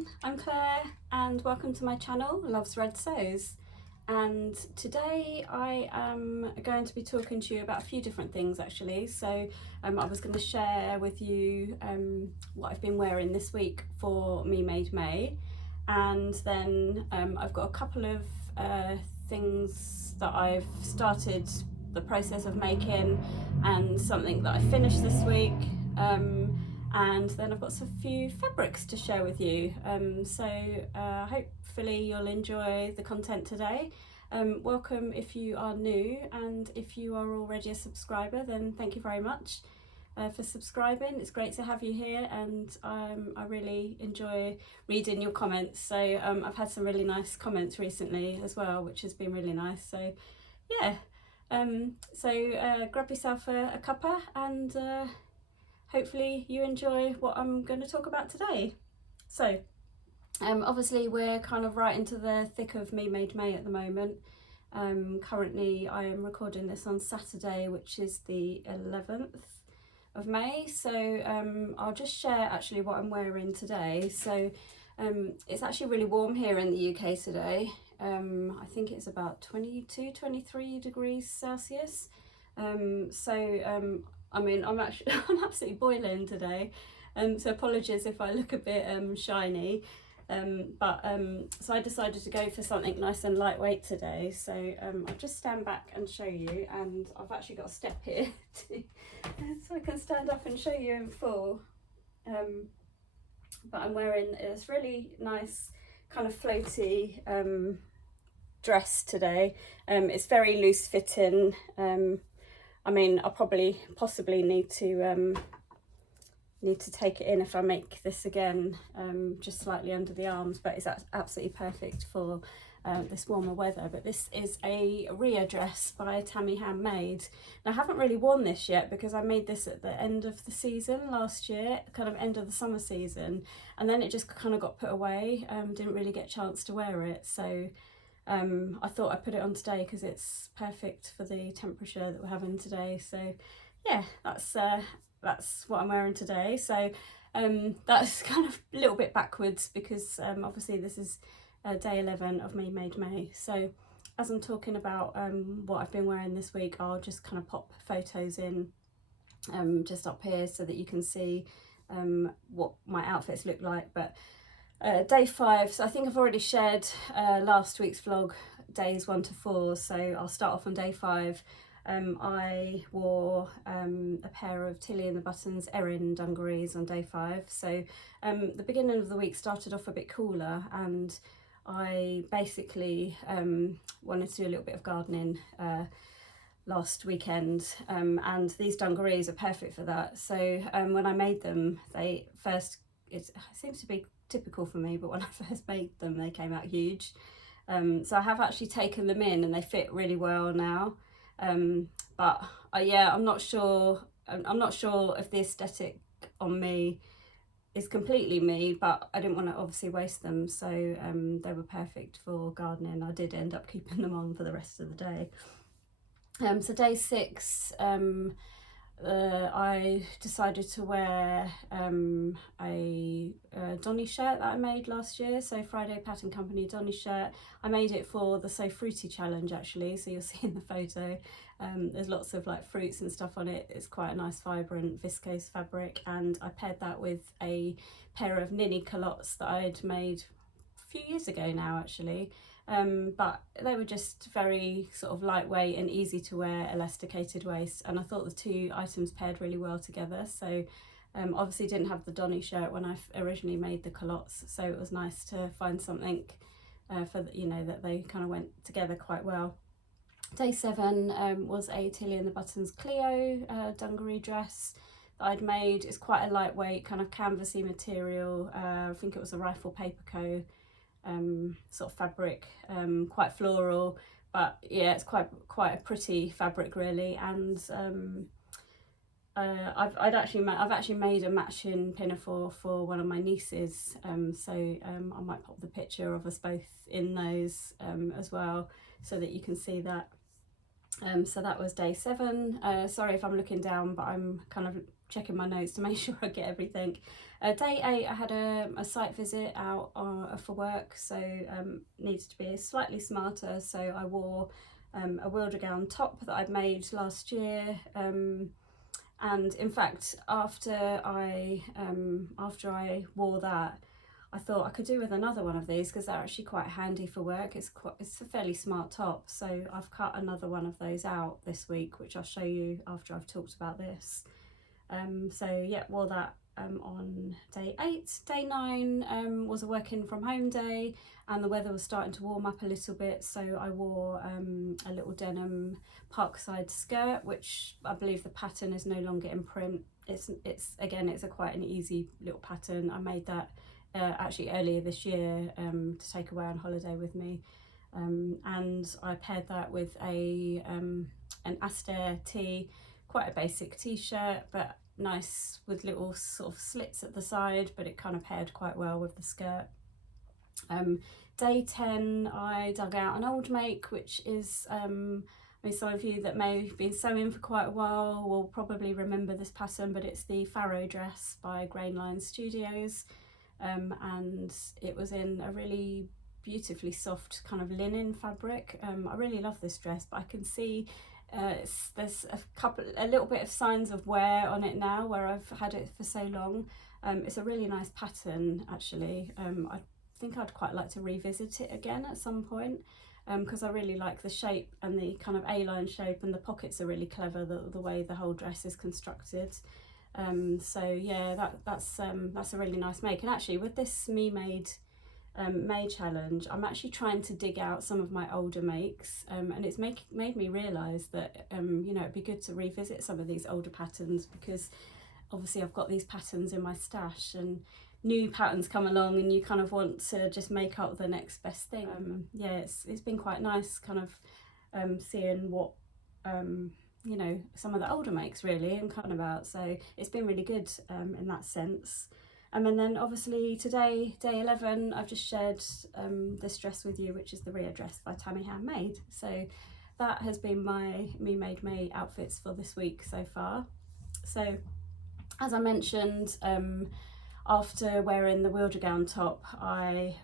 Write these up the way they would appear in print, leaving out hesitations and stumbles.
everyone, I'm Claire and welcome to my channel, Loves Red Sews. And today I am going to be talking to you about a few different things actually. So I was going to share with you what I've been wearing this week for Me Made May. And then I've got a couple of things that I've started the process of making and something that I finished this week. And then I've got a few fabrics to share with you. Hopefully you'll enjoy the content today. Welcome if you are new, and if you are already a subscriber, then thank you very much for subscribing. It's great to have you here, and I really enjoy reading your comments. So I've had some really nice comments recently as well, which has been really nice. So yeah, grab yourself a cuppa and hopefully you enjoy what I'm going to talk about today. So obviously we're kind of right into the thick of Me Made May at the moment. Currently I am recording this on Saturday, which is the 11th of May. So I'll just share actually what I'm wearing today. So it's actually really warm here in the UK today. I think it's about 22-23 degrees Celsius. I mean, I'm absolutely boiling today, so apologies if I look a bit shiny, so I decided to go for something nice and lightweight today. So I'll just stand back and show you, and I've actually got a step here so I can stand up and show you in full. But I'm wearing this really nice kind of floaty dress today. It's very loose fitting. I mean, I'll possibly need to take it in if I make this again, just slightly under the arms, but it's absolutely perfect for this warmer weather. But this is a Rhea dress by Tammy Handmade. Now, I haven't really worn this yet because I made this at the end of the season last year, kind of end of the summer season, and then it just kind of got put away. Didn't really get a chance to wear it, so I thought I'd put it on today because it's perfect for the temperature that we're having today. So yeah, that's what I'm wearing today. So that's kind of a little bit backwards because obviously this is day 11 of Me Made May. So as I'm talking about what I've been wearing this week, I'll just kind of pop photos in just up here so that you can see what my outfits look like. But day 5, so I think I've already shared last week's vlog, days 1 to 4, so I'll start off on day 5. I wore a pair of Tilly and the Buttons Erin dungarees on day 5. So the beginning of the week started off a bit cooler, and I basically wanted to do a little bit of gardening last weekend, and these dungarees are perfect for that. So when I made them, it seems to be typical for me, but when I first made them they came out huge. So I have actually taken them in and they fit really well now. But yeah, I'm not sure if the aesthetic on me is completely me, but I didn't want to obviously waste them, so they were perfect for gardening. I did end up keeping them on for the rest of the day. So day 6, I decided to wear a Donny shirt that I made last year, so Friday Pattern Company Donny shirt. I made it for the So Fruity challenge actually, so you'll see in the photo there's lots of like fruits and stuff on it. It's quite a nice vibrant viscose fabric, and I paired that with a pair of ninny culottes that I'd made a few years ago now actually. But they were just very sort of lightweight and easy to wear, elasticated waist, and I thought the two items paired really well together. So obviously didn't have the Donny shirt when I originally made the culottes, so it was nice to find something that they kind of went together quite well. Day 7 was a Tilly and the Buttons Cleo dungaree dress that I'd made. It's quite a lightweight kind of canvasy material. I think it was a Rifle Paperco sort of fabric, quite floral, but yeah, it's quite a pretty fabric really. And I've actually made a matching pinafore for one of my nieces, so I might pop the picture of us both in those as well so that you can see that. So that was day 7. Sorry if I'm looking down, but I'm kind of checking my notes to make sure I get everything. Day 8, I had a site visit out for work, so needed to be slightly smarter. So I wore a wilder gown top that I'd made last year. And in fact, after I wore that, I thought I could do with another one of these because they're actually quite handy for work. It's a fairly smart top, so I've cut another one of those out this week, which I'll show you after I've talked about this. So yeah, wore that on day 8. Day 9 was a working from home day, and the weather was starting to warm up a little bit, so I wore a little denim parkside skirt, which I believe the pattern is no longer in print. It's quite an easy little pattern. I made that actually earlier this year to take away on holiday with me, and I paired that with an Astaire tee, quite a basic t-shirt, but nice with little sort of slits at the side, but it kind of paired quite well with the skirt. Day 10, I dug out an old make, which is some of you that may have been sewing for quite a while will probably remember this pattern, but it's the Farrow dress by Grainline Studios. And it was in a really beautifully soft kind of linen fabric. I really love this dress, but I can see there's a little bit of signs of wear on it now where I've had it for so long. It's a really nice pattern actually. I think I'd quite like to revisit it again at some point, because I really like the shape and the kind of A-line shape, and the pockets are really clever, the way the whole dress is constructed. So yeah, that's a really nice make. And actually with this Made May challenge, I'm actually trying to dig out some of my older makes, and it's made me realise that it'd be good to revisit some of these older patterns, because obviously I've got these patterns in my stash and new patterns come along and you kind of want to just make up the next best thing. Yeah, it's been quite nice kind of seeing what some of the older makes really and kind of out, so it's been really good in that sense. And then obviously today, day 11, I've just shared this dress with you, which is the Ria dress by Tammy Handmade. So that has been my Made May outfits for this week so far. So as I mentioned, after wearing the wilder gown top, I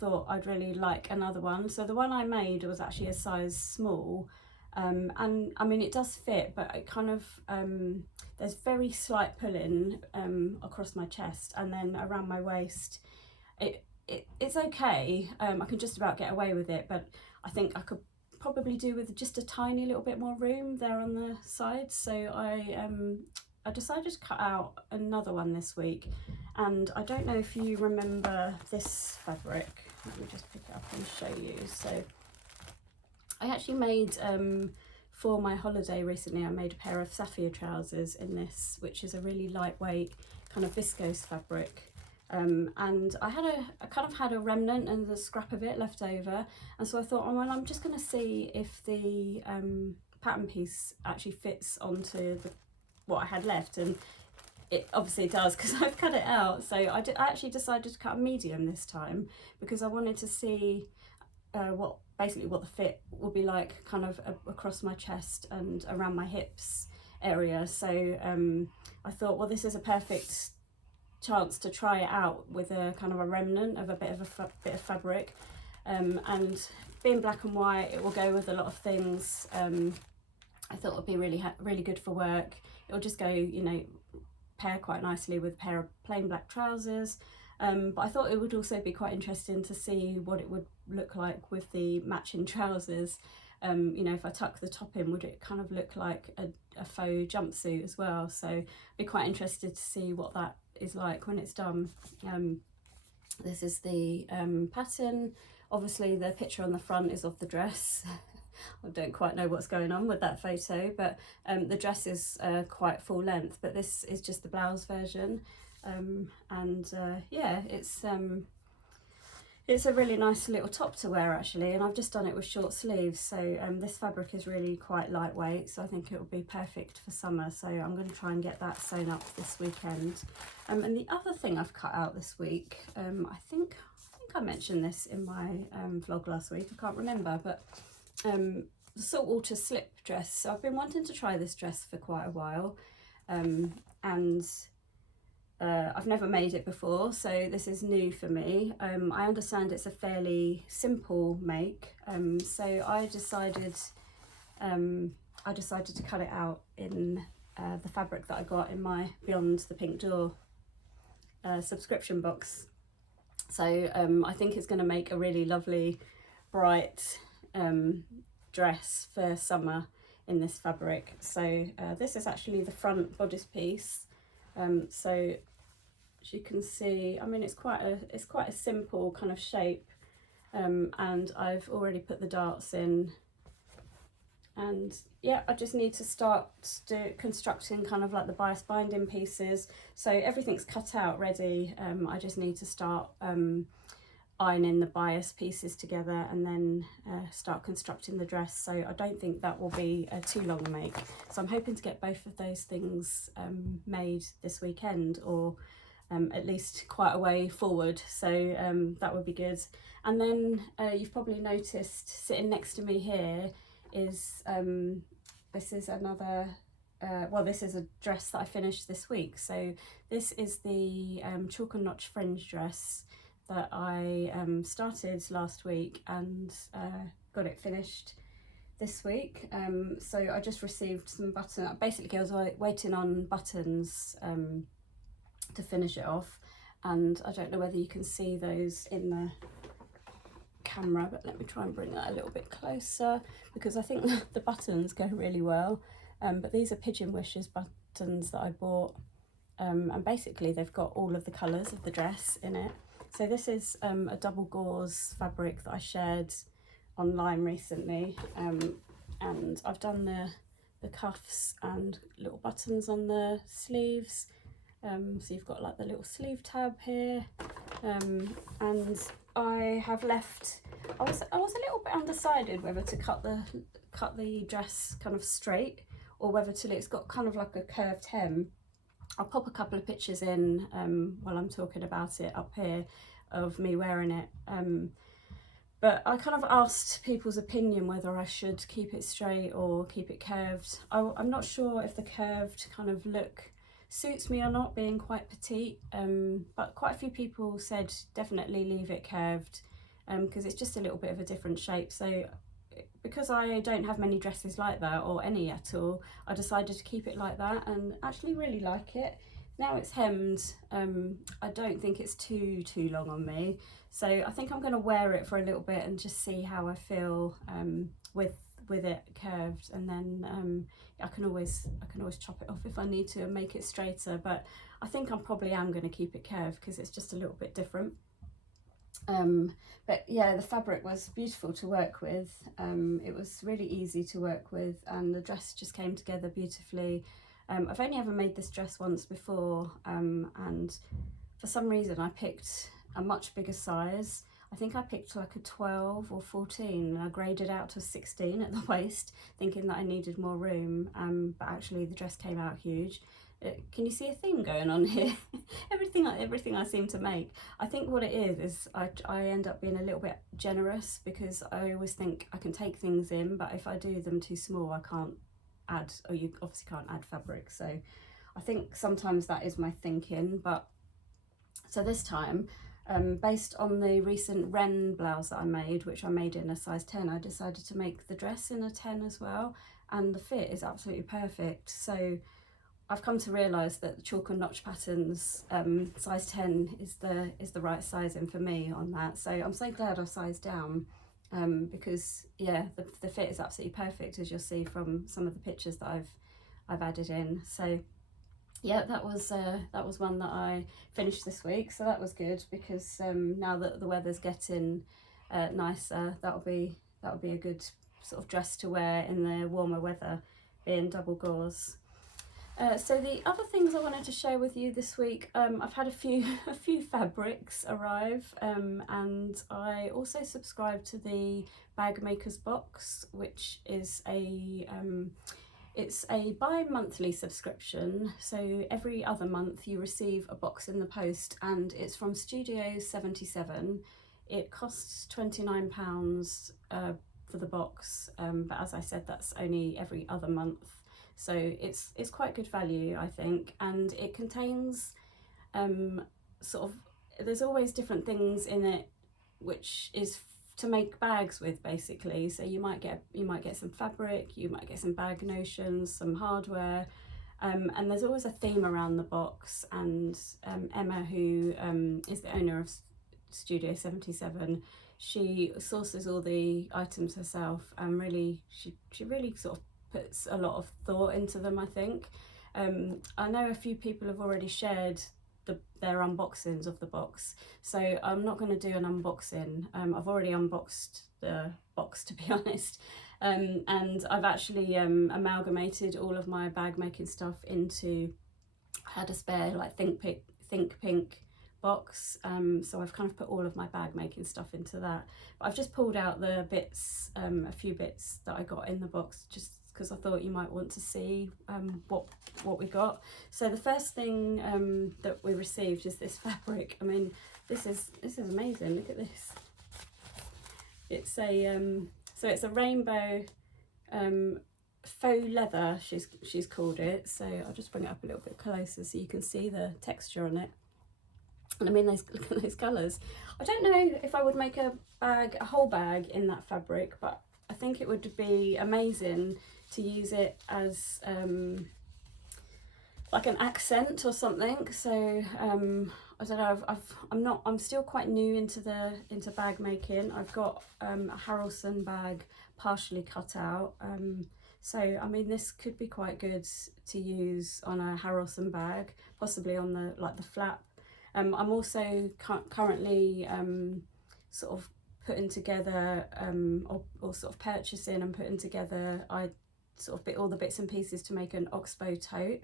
thought I'd really like another one. So the one I made was actually a size small, and I mean it does fit, but it kind of there's very slight pulling across my chest, and then around my waist it's okay. I can just about get away with it, but I think I could probably do with just a tiny little bit more room there on the sides. So I decided to cut out another one this week, and I don't know if you remember this fabric. Let me just pick it up and show you. So I actually made, for my holiday recently, I made a pair of sapphire trousers in this, which is a really lightweight kind of viscose fabric. And I kind of had a remnant and a scrap of it left over, and so I thought, oh well, I'm just going to see if the pattern piece actually fits onto what I had left, and it obviously does because I've cut it out. So I actually decided to cut a medium this time because I wanted to see what the fit would be like kind of across my chest and around my hips area. So I thought, well, this is a perfect chance to try it out with a kind of a remnant of a bit of fabric, and being black and white, it will go with a lot of things. I thought it would be really good for work. It'll just go, pair quite nicely with a pair of plain black trousers. But I thought it would also be quite interesting to see what it would look like with the matching trousers. If I tuck the top in, would it kind of look like a faux jumpsuit as well? So I'd be quite interested to see what that is like when it's done. This is the pattern. Obviously the picture on the front is of the dress. I don't quite know what's going on with that photo, but the dress is quite full length, but this is just the blouse version. Yeah, it's a really nice little top to wear actually, and I've just done it with short sleeves, so this fabric is really quite lightweight, so I think it will be perfect for summer. So I'm going to try and get that sewn up this weekend. And the other thing I've cut out this week, I think I mentioned this in my vlog last week, I can't remember, but saltwater slip dress. So I've been wanting to try this dress for quite a while, and I've never made it before, so this is new for me. I understand it's a fairly simple make, so I decided to cut it out in the fabric that I got in my Beyond the Pink Door subscription box. So I think it's going to make a really lovely bright dress for summer in this fabric. So this is actually the front bodice piece. So as you can see, I mean, it's quite a simple kind of shape, and I've already put the darts in, and yeah, I just need to start constructing kind of like the bias binding pieces. So everything's cut out ready. I just need to start ironing the bias pieces together and then start constructing the dress. So I don't think that will be too long a make. So I'm hoping to get both of those things made this weekend, or at least quite a way forward. So that would be good. And then you've probably noticed sitting next to me here is this is another this is a dress that I finished this week. So this is the chalk and notch fringe dress that I started last week and got it finished this week. So I just received some buttons. Basically I was waiting on buttons to finish it off, and I don't know whether you can see those in the camera, but let me try and bring that a little bit closer, because I think the buttons go really well. But these are Pigeon Wishes buttons that I bought, and basically they've got all of the colours of the dress in it. So this is a double gauze fabric that I shared online recently, and I've done the cuffs and little buttons on the sleeves. So you've got like the little sleeve tab here, and I have left. I was a little bit undecided whether to cut the dress kind of straight, or whether it's got kind of like a curved hem. I'll pop a couple of pictures in while I'm talking about it up here of me wearing it. But I kind of asked people's opinion whether I should keep it straight or keep it curved. I'm not sure if the curved kind of look suits me or not, being quite petite, but quite a few people said definitely leave it curved, because it's just a little bit of a different shape. So because I don't have many dresses like that, or any at all, I decided to keep it like that and actually really like it. Now it's hemmed, I don't think it's too long on me, so I think I'm going to wear it for a little bit and just see how I feel with it curved, and then I can always chop it off if I need to and make it straighter. But I think I probably am going to keep it curved because it's just a little bit different. But yeah, the fabric was beautiful to work with. It was really easy to work with, and the dress just came together beautifully. I've only ever made this dress once before, and for some reason I picked a much bigger size. I think I picked like a 12 or 14, and I graded out to 16 at the waist, thinking that I needed more room, but actually the dress came out huge. Can you see a theme going on here? everything I seem to make, I think what it is I end up being a little bit generous, because I always think I can take things in, but if I do them too small I can't add, or you obviously can't add fabric. So I think sometimes that is my thinking. But so this time, based on the recent Wren blouse that I made, which I made in a size 10, I decided to make the dress in a 10 as well, and the fit is absolutely perfect. So I've come to realise that the chalk and notch patterns, size 10 is the right sizing for me on that. So I'm so glad I sized down, because yeah, the fit is absolutely perfect, as you'll see from some of the pictures that I've added in. So yeah, that was one that I finished this week, so that was good, because now that the weather's getting nicer, that'll be a good sort of dress to wear in the warmer weather, being double gauze. So the other things I wanted to share with you this week, I've had a few fabrics arrive, and I also subscribed to the Bag Maker's box, which is it's a bi-monthly subscription. So every other month you receive a box in the post, and it's from Studio 77. It costs £29 for the box, but as I said, that's only every other month, so it's quite good value, I think. And it contains sort of, there's always different things in it which is to make bags with, basically. So you might get some fabric, you might get some bag notions, some hardware, and there's always a theme around the box. And Emma, who is the owner of Studio 77, she sources all the items herself, and really she really sort of puts a lot of thought into them, I think. I know a few people have already shared their unboxings of the box, so I'm not going to do an unboxing. I've already unboxed the box, to be honest, and I've actually amalgamated all of my bag making stuff into, I had a spare like Think Pink box, so I've kind of put all of my bag making stuff into that, but I've just pulled out the bits, a few bits that I got in the box, just because I thought you might want to see what we got. So the first thing that we received is this fabric. I mean, this is amazing. Look at this. It's a so it's a rainbow faux leather, she's called it. So I'll just bring it up a little bit closer so you can see the texture on it. And I mean, look at those colours. I don't know if I would make a whole bag in that fabric, but I think it would be amazing to use it as like an accent or something. So I don't know, I'm still quite new into bag making. I've got a Harrelson bag partially cut out, so I mean, this could be quite good to use on a Harrelson bag, possibly on the flap. I'm also currently sort of putting together or sort of purchasing and putting together, I sort of all the bits and pieces to make an Oxbow tote.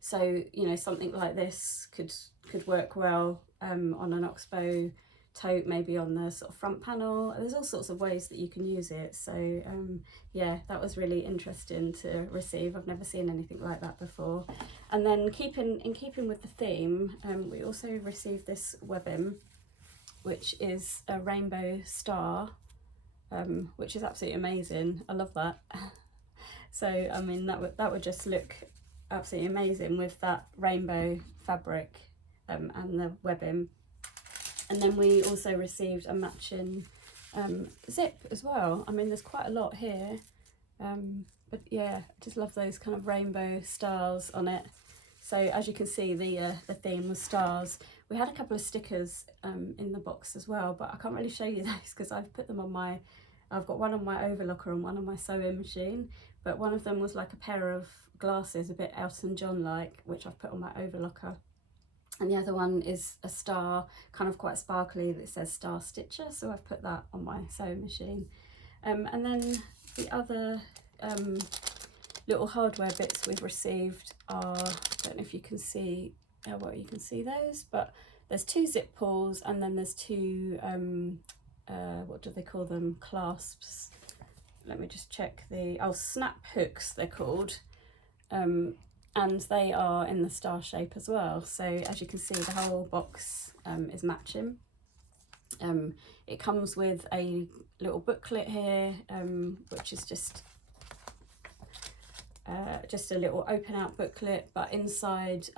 So you know, something like this could work well on an Oxbow tote, maybe on the sort of front panel. There's all sorts of ways that you can use it. So yeah, that was really interesting to receive. I've never seen anything like that before. And then in keeping with the theme, we also received this webbing, which is a rainbow star, which is absolutely amazing. I love that. So I mean, that would just look absolutely amazing with that rainbow fabric and the webbing. And then we also received a matching zip as well. I mean, there's quite a lot here, but yeah, I just love those kind of rainbow stars on it. So as you can see, the theme was stars. We had a couple of stickers in the box as well, but I can't really show you those because I've put them on I've got one on my overlocker and one on my sewing machine, but one of them was like a pair of glasses, a bit Elton John like, which I've put on my overlocker. And the other one is a star, kind of quite sparkly, that says Star Stitcher, so I've put that on my sewing machine. And then the other little hardware bits we've received are, I don't know if you can see, well, you can see those, but there's 2 zip pulls, and then there's 2, what do they call them, clasps. Let me just check snap hooks they're called. And they are in the star shape as well. So as you can see, the whole box is matching. It comes with a little booklet here, which is just a little open out booklet, but inside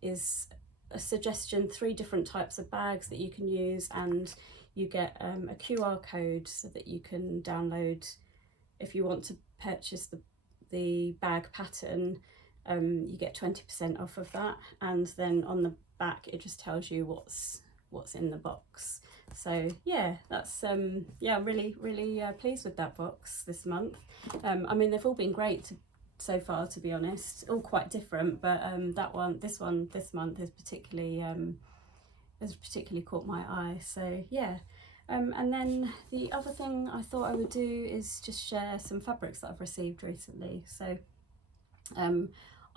is a suggestion, 3 different types of bags that you can use, and you get a QR code so that you can download if you want to purchase the bag pattern. You get 20% off of that, and then on the back it just tells you what's in the box. So yeah, that's yeah, I'm really pleased with that box this month. I mean, they've all been great so far, to be honest, all quite different, but this month has particularly caught my eye. So yeah. And then the other thing I thought I would do is just share some fabrics that I've received recently. So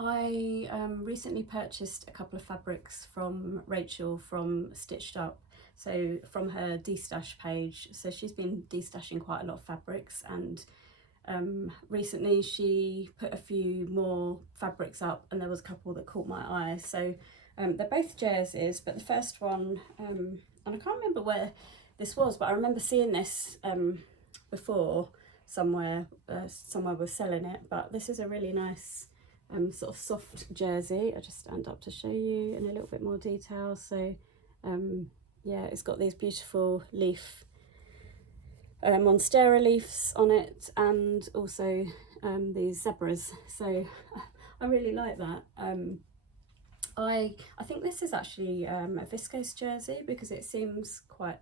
I recently purchased a couple of fabrics from Rachel from Stitched Up, so from her destash page. So she's been destashing quite a lot of fabrics, and recently she put a few more fabrics up, and there was a couple that caught my eye. So they're both jerseys, but the first one, and I can't remember where this was, but I remember seeing this before somewhere. Somewhere was selling it, but this is a really nice sort of soft jersey. I'll just stand up to show you in a little bit more detail. So yeah, it's got these beautiful leaf monstera leaves on it, and also these zebras, so I really like that. I think this is actually a viscose jersey because it seems quite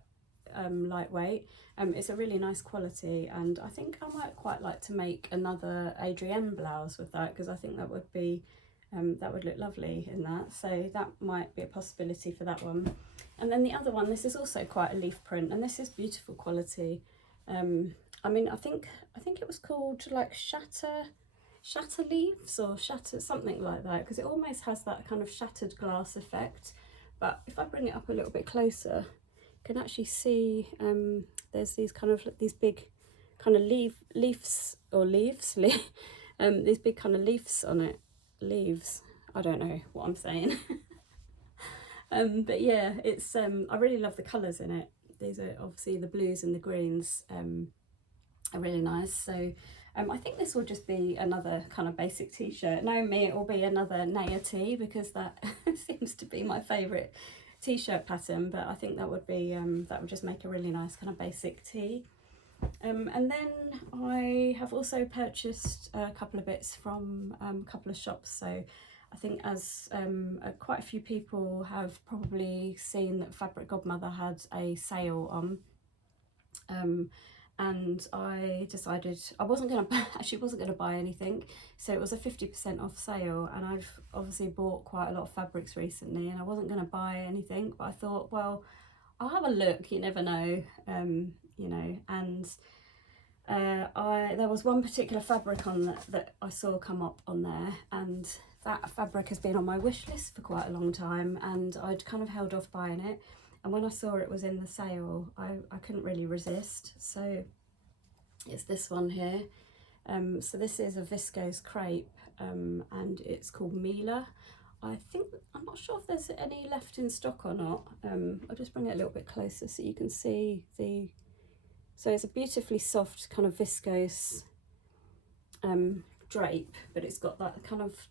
lightweight. It's a really nice quality, and I think I might quite like to make another Adrienne blouse with that, because I think that would be that would look lovely in that, so that might be a possibility for that one. And then the other one, this is also quite a leaf print, and this is beautiful quality. I mean, I think it was called like shatter leaves or shatter something like that, because it almost has that kind of shattered glass effect. But if I bring it up a little bit closer, you can actually see there's these kind of these big kind of leaves these big kind of leaves on it. Leaves, I don't know what I'm saying. But yeah, it's I really love the colours in it. These are obviously the blues and the greens are really nice. So I think this will just be another kind of basic t-shirt. Knowing me, it will be another Naya tee, because that seems to be my favourite t-shirt pattern, but I think that would be that would just make a really nice kind of basic tee. And then I have also purchased a couple of bits from a couple of shops. So I think as quite a few people have probably seen that Fabric Godmother had a sale on, and I decided I wasn't going to buy anything, so it was a 50% off sale, and I've obviously bought quite a lot of fabrics recently, and I wasn't going to buy anything, but I thought, well, I'll have a look, you never know, you know. And there was one particular fabric on that I saw come up on there, and that fabric has been on my wish list for quite a long time, and I'd kind of held off buying it, and when I saw it was in the sale, I couldn't really resist. So it's this one here. So this is a viscose crepe, and it's called Mila. I'm not sure if there's any left in stock or not. I'll just bring it a little bit closer so you can see so it's a beautifully soft kind of viscose drape, but it's got that kind of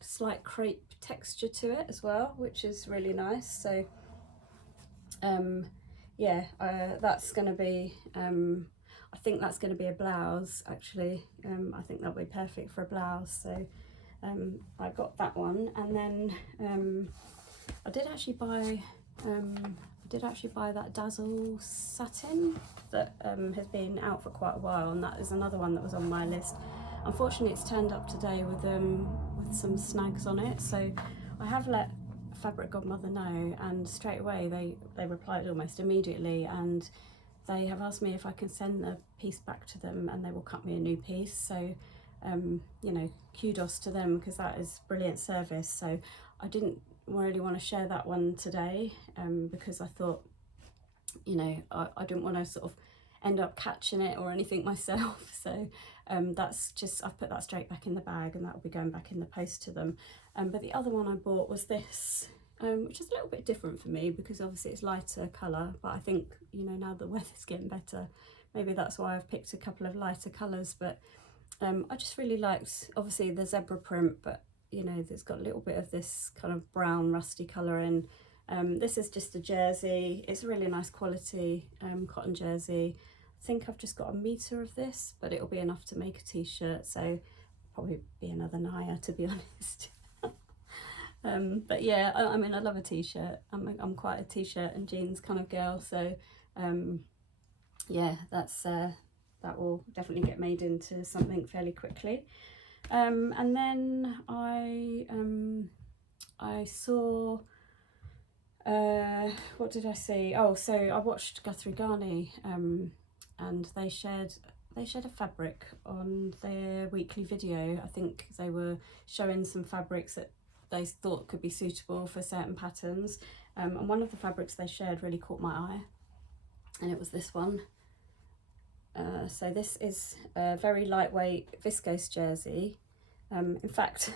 slight crepe texture to it as well, which is really nice. So yeah, that's going to be I think that's going to be a blouse actually. I think that'll be perfect for a blouse. So I got that one, and then I did actually buy that Dazzle satin that has been out for quite a while, and that is another one that was on my list. Unfortunately, it's turned up today with some snags on it, so I have let Fabric Godmother know, and straight away they replied almost immediately, and they have asked me if I can send the piece back to them, and they will cut me a new piece. So you know, kudos to them, because that is brilliant service. So I didn't really want to share that one today, because I thought, you know, I didn't want to sort of end up catching it or anything myself. So that's just, I've put that straight back in the bag, and that will be going back in the post to them. But the other one I bought was this, which is a little bit different for me, because obviously it's lighter colour, but I think, you know, now the weather's getting better, maybe that's why I've picked a couple of lighter colours. But I just really liked, obviously, the zebra print, but you know, there's got a little bit of this kind of brown rusty colour in. This is just a jersey. It's a really nice quality cotton jersey. I think I've just got a metre of this, but it'll be enough to make a t-shirt, so probably be another Naya, to be honest. But yeah, I mean, I love a t-shirt. I'm quite a t-shirt and jeans kind of girl, so yeah, that will definitely get made into something fairly quickly. And then I saw, what did I see? Oh, so I watched Guthrie Ghani, and they shared a fabric on their weekly video. I think they were showing some fabrics that they thought could be suitable for certain patterns, and one of the fabrics they shared really caught my eye, and it was this one. So this is a very lightweight viscose jersey. In fact,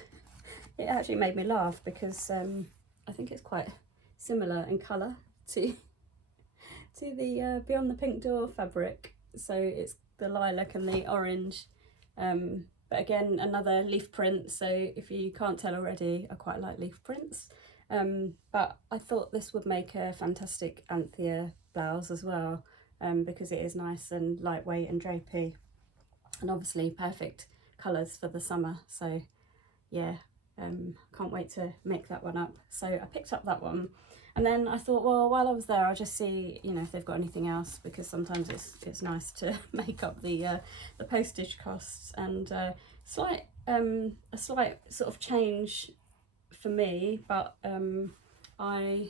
it actually made me laugh, because I think it's quite similar in colour to See the Beyond the Pink Door fabric, so it's the lilac and the orange, but again another leaf print, so if you can't tell already, I quite like leaf prints, but I thought this would make a fantastic Anthea blouse as well, because it is nice and lightweight and drapey, and obviously perfect colours for the summer. So yeah, can't wait to make that one up. So I picked up that one, and then I thought, well, while I was there, I'll just see, you know, if they've got anything else, because sometimes it's nice to make up the postage costs. And a slight sort of change for me, but I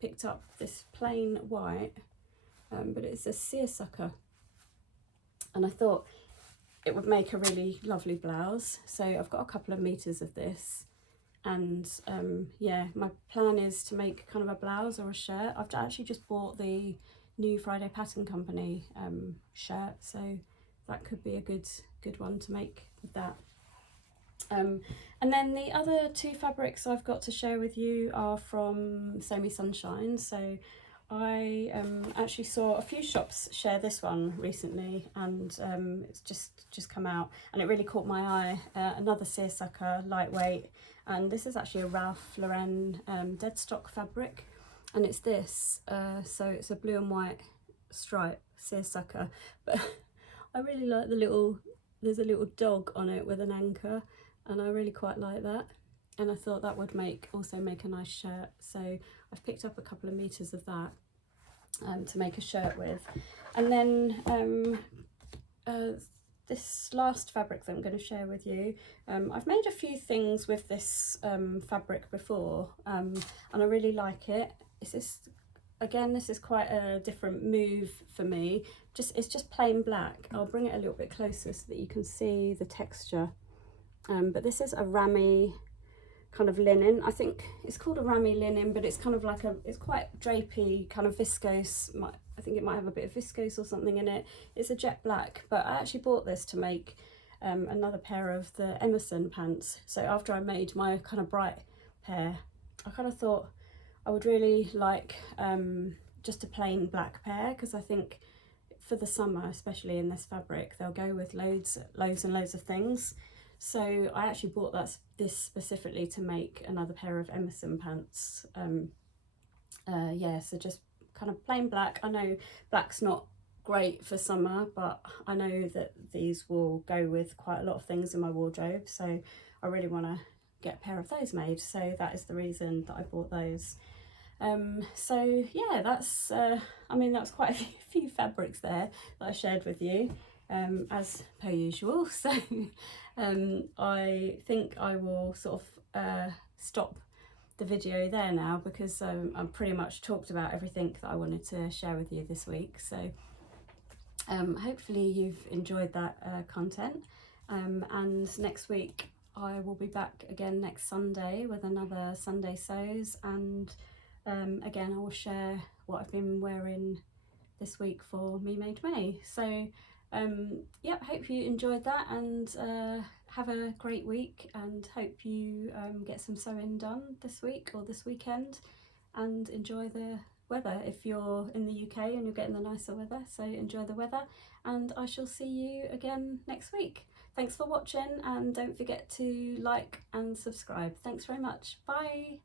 picked up this plain white, but it's a seersucker, and I thought it would make a really lovely blouse. So I've got a couple of meters of this, and yeah, my plan is to make kind of a blouse or a shirt. I've actually just bought the new Friday Pattern Company shirt, so that could be a good one to make with that. And then the other two fabrics I've got to share with you are from Sew Me Sunshine. So I actually saw a few shops share this one recently, and it's just come out, and it really caught my eye. Another seersucker, lightweight, and this is actually a Ralph Lauren dead stock fabric, and it's this. So it's a blue and white stripe seersucker, but I really like there's a little dog on it with an anchor, and I really quite like that. And I thought that would also make a nice shirt, so I've picked up a couple of meters of that to make a shirt with. And then this last fabric that I'm going to share with you, I've made a few things with this fabric before, and I really like it. This is quite a different move for me. It's just plain black. I'll bring it a little bit closer so that you can see the texture. But this is a rammy kind of linen. I think it's called a rammy linen, but it's kind of like it's quite drapey, kind of viscose. I think it might have a bit of viscose or something in it. It's a jet black, but I actually bought this to make another pair of the Emerson pants. So after I made my kind of bright pair, I kind of thought I would really like just a plain black pair, because I think for the summer, especially in this fabric, they'll go with loads and loads of things. So I actually bought this specifically to make another pair of Emerson pants. Yeah, so just kind of plain black. I know black's not great for summer, but I know that these will go with quite a lot of things in my wardrobe, so I really want to get a pair of those made. So that is the reason that I bought those. So yeah, that's I mean, that's quite a few fabrics there that I shared with you, as per usual. So I think I will sort of stop the video there now, because I've pretty much talked about everything that I wanted to share with you this week. So hopefully you've enjoyed that content, and next week I will be back again next Sunday with another Sunday Sews, and again I will share what I've been wearing this week for Me Made May. So yeah, hope you enjoyed that, and have a great week, and hope you get some sewing done this week or this weekend, and enjoy the weather if you're in the UK and you're getting the nicer weather. So enjoy the weather, and I shall see you again next week. Thanks for watching, and don't forget to like and subscribe. Thanks very much. Bye.